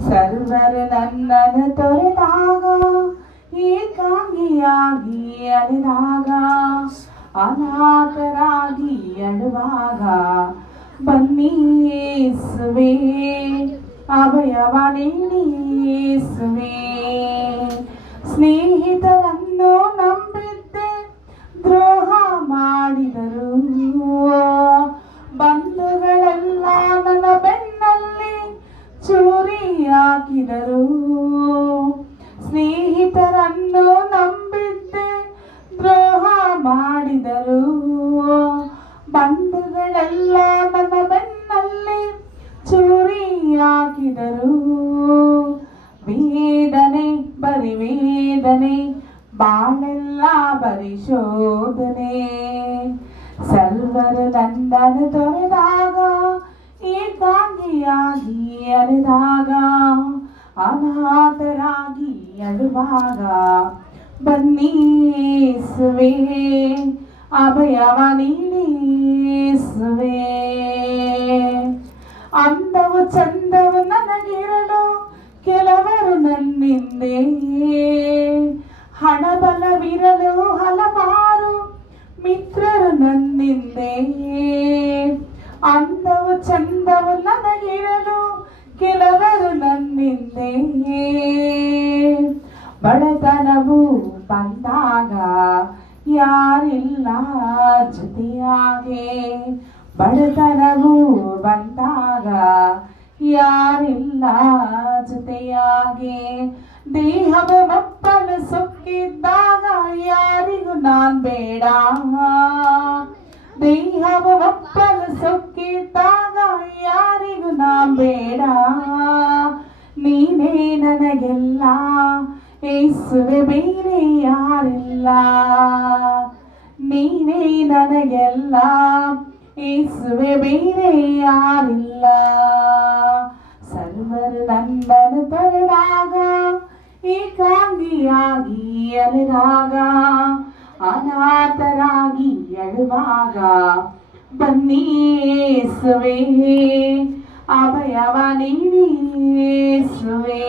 ಸರ್ವರು ನನ್ನನ್ನು ತೊರೆದಾಗ, ಏಕಾಂಗಿಯಾಗಿ ಅಲೆದಾಗ, ಅನಾಥರಾಗಿ ಅಳುವಾಗ, ಬನ್ನಿ ಯೇಸುವೇ, ಅಭಯವ ನೀಡಿ ಯೇಸುವೇ. ಸ್ನೇಹಿತರನ್ನು ನಂಬಿದ್ದೆ, ದ್ರೋಹ ಮಾಡಿದರು. ಬಂಧುಗಳೆಲ್ಲ ನನ್ನ ಬೆನ್ನಲ್ಲಿ ಚೂರಿ ಹಾಕಿದರು. ಸ್ನೇಹಿತರನ್ನು ನಂಬಿದ್ದೆ, ದ್ರೋಹ ಮಾಡಿದರು. ಬಂಧುಗಳೆಲ್ಲ ನನ್ನ ಬೆನ್ನಲ್ಲಿ ಚೂರಿ ಹಾಕಿದರು. ವೇದನೆ ಬರಿ ವೇದನೆ, ಬಾಳೆಲ್ಲ ಬರಿ ಶೋಧನೆ. ಸರ್ವರು ನನ್ನನ್ನು ತೊರೆದಾಗ, ಏಕಾಂಗಿಯಾಗಿ ಅಲೆದಾಗ, ಅನಾಥರಾಗಿ ಅಳುವಾಗ, ಬನ್ನಿ ಯೇಸುವೇ, ಅಭಯವ ನೀಡಿ ಯೇಸುವೇ. ಅಂದವು ಚಂದವು ನನಗಿರಲು ಕೆಲವರು ನನ್ನಿಂದೆ, ಹಣಬಲವಿರಲು ಹಲವಾರು ಮಿತ್ರರು ನನ್ನಿಂದೆ. ಅಂದವು ಚಂದವು ನನಗಿರಲು ಕೆಲವರು ನನ್ನಿಂದೆ. ಬಡತನವು ಬಂದಾಗ ಯಾರಿಲ್ಲ ಜೊತೆಯಾಗೆ. ಬಡತನವು ಬಂದಾಗ ಯಾರಿಲ್ಲ ಜೊತೆಯಾಗೆ. ದೇಹವು ಮಪ್ಪಲು ಸೊಕ್ಕಿದ್ದಾಗ ಯಾರಿಗೂ ನಾನ್ ಬೇಡ. ದೇಹವು ಮಪ್ಪಲು ಸೊಕ್ಕಿದ್ದಾಗ ಯಾರಿಗೂ ನಾನ್ ಬೇಡ. ನೀನೇ ನನಗೆಲ್ಲ ಯೇಸುವೆ, ಬೇರೆ ಯಾರಿಲ್ಲ. ನೀನೇ ನನಗೆಲ್ಲ ಯೇಸುವೆ, ಬೇರೆ ಯಾರಿಲ್ಲ. ಸರ್ವರು ನನ್ನನ್ನು ತೊರೆದಾಗ, ಏಕಾಂಗಿಯಾಗಿ ಅಲೆದಾಗ, ಅನಾಥರಾಗಿ ಅಳುವಾಗ, ಬನ್ನಿ ಯೇಸುವೇ, ಅಭಯವ ನೀಡಿ ಯೇಸುವೇ.